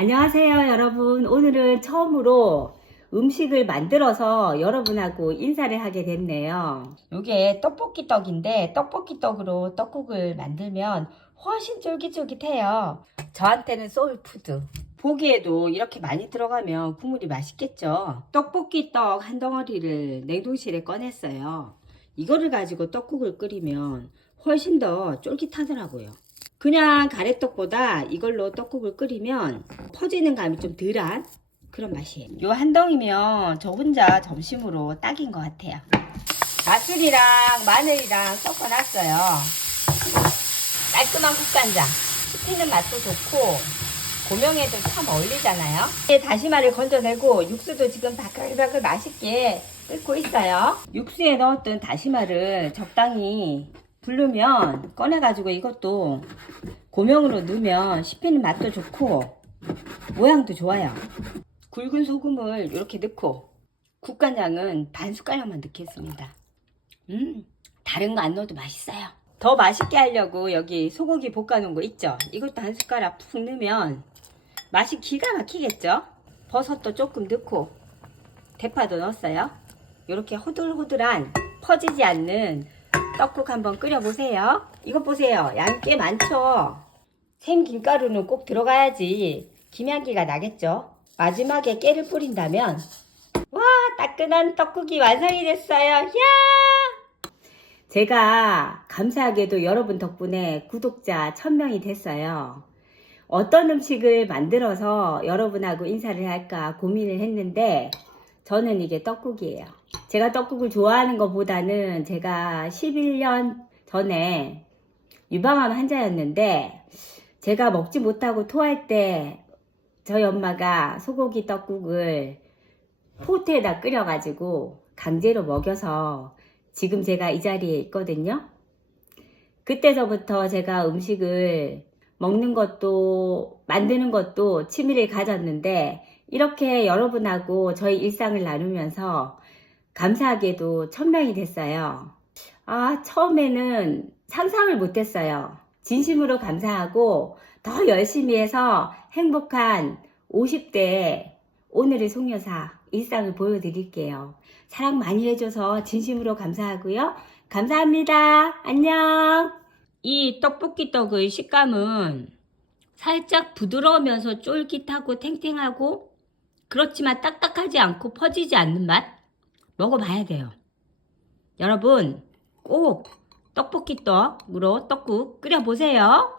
안녕하세요, 여러분. 오늘은 처음으로 음식을 만들어서 여러분하고 인사를 하게 됐네요. 이게 떡볶이 떡인데 떡볶이 떡으로 떡국을 만들면 훨씬 쫄깃쫄깃해요. 저한테는 소울푸드. 보기에도 이렇게 많이 들어가면 국물이 맛있겠죠. 떡볶이 떡 한 덩어리를 냉동실에 꺼냈어요. 이거를 가지고 떡국을 끓이면 훨씬 더 쫄깃하더라고요. 그냥 가래떡보다 이걸로 떡국을 끓이면 퍼지는 감이 좀 덜한 그런 맛이에요. 요 한 덩이면 저 혼자 점심으로 딱인 것 같아요. 마술이랑 마늘이랑 섞어놨어요. 깔끔한 국간장. 씹히는 맛도 좋고 고명에도 참 어울리잖아요. 다시마를 건져내고 육수도 지금 바글바글 맛있게 끓고 있어요. 육수에 넣었던 다시마를 적당히 부르면 꺼내가지고 이것도 고명으로 넣으면 씹히는 맛도 좋고 모양도 좋아요. 굵은 소금을 이렇게 넣고 국간장은 반 숟가락만 넣겠습니다. 음, 다른 거 안 넣어도 맛있어요. 더 맛있게 하려고 여기 소고기 볶아놓은 거 있죠? 이것도 한 숟가락 푹 넣으면 맛이 기가 막히겠죠? 버섯도 조금 넣고 대파도 넣었어요. 이렇게 호들호들한 퍼지지 않는 떡국 한번 끓여보세요. 이것 보세요. 양이 꽤 많죠? 생김가루는 꼭 들어가야지 김향기가 나겠죠? 마지막에 깨를 뿌린다면 와 따끈한 떡국이 완성이 됐어요. 야! 제가 감사하게도 여러분 덕분에 구독자 1000명이 됐어요. 어떤 음식을 만들어서 여러분하고 인사를 할까 고민을 했는데 저는 이게 떡국이에요. 제가 떡국을 좋아하는 것보다는 제가 11년 전에 유방암 환자였는데 제가 먹지 못하고 토할 때 저희 엄마가 소고기 떡국을 포트에다 끓여가지고 강제로 먹여서 지금 제가 이 자리에 있거든요. 그때서부터 제가 음식을 먹는 것도 만드는 것도 취미를 가졌는데 이렇게 여러분하고 저희 일상을 나누면서 감사하게도 천명이 됐어요. 아, 처음에는 상상을 못했어요. 진심으로 감사하고 더 열심히 해서 행복한 50대 오늘의 송여사 일상을 보여드릴게요. 사랑 많이 해줘서 진심으로 감사하고요. 감사합니다. 안녕. 이 떡볶이 떡의 식감은 살짝 부드러우면서 쫄깃하고 탱탱하고 그렇지만 딱딱하지 않고 퍼지지 않는 맛 먹어봐야 돼요. 여러분 꼭 떡볶이 떡으로 떡국 끓여보세요.